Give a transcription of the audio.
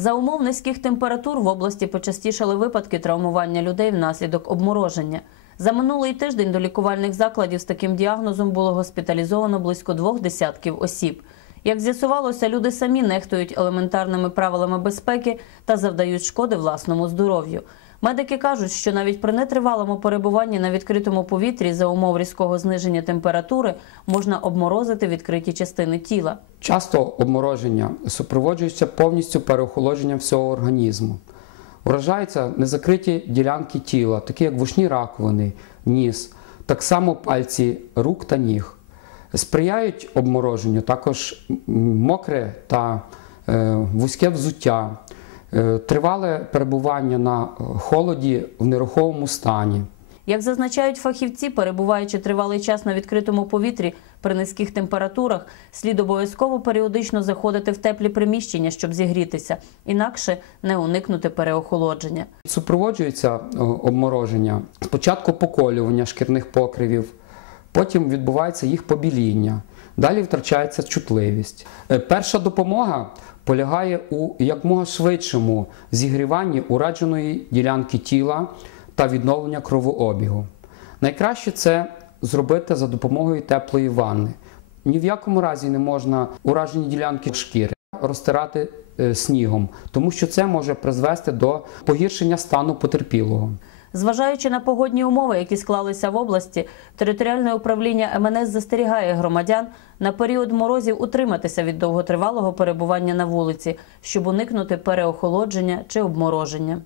За умов низьких температур в області почастішали випадки травмування людей внаслідок обмороження. За минулий тиждень до лікувальних закладів з таким діагнозом було госпіталізовано близько двох десятків осіб. Як з'ясувалося, люди самі нехтують елементарними правилами безпеки та завдають шкоди власному здоров'ю. Медики кажуть, що навіть при нетривалому перебуванні на відкритому повітрі за умов різкого зниження температури можна обморозити відкриті частини тіла. Часто обмороження супроводжується повністю переохолодженням всього організму. Вражаються незакриті ділянки тіла, такі як вушні раковини, ніс, так само пальці рук та ніг. Сприяють обмороженню також мокре та е, вузьке взуття, тривале перебування на е, холоді в нерухомому стані. Як зазначають фахівці, перебуваючи тривалий час на відкритому повітрі при низьких температурах, слід обов'язково періодично заходити в теплі приміщення, щоб зігрітися, інакше не уникнути переохолодження. Супроводжується е, обмороження спочатку поколювання шкірних покривів, потім відбувається їх побіління, далі втрачається чутливість. Е, Перша допомога полягає у якмога швидшому зігріванні ураженої ділянки тіла та відновлення кровообігу. Найкраще це зробити за допомогою теплої ванни. Ні в якому разі не можна уражені ділянки шкіри розтирати е, снігом, тому що це може призвести до погіршення стану потерпілого. Зважаючи на погодні умови, які склалися в області, територіальне управління МНС застерігає громадян на період морозів утриматися від довготривалого перебування на вулиці, щоб уникнути переохолодження чи обмороження.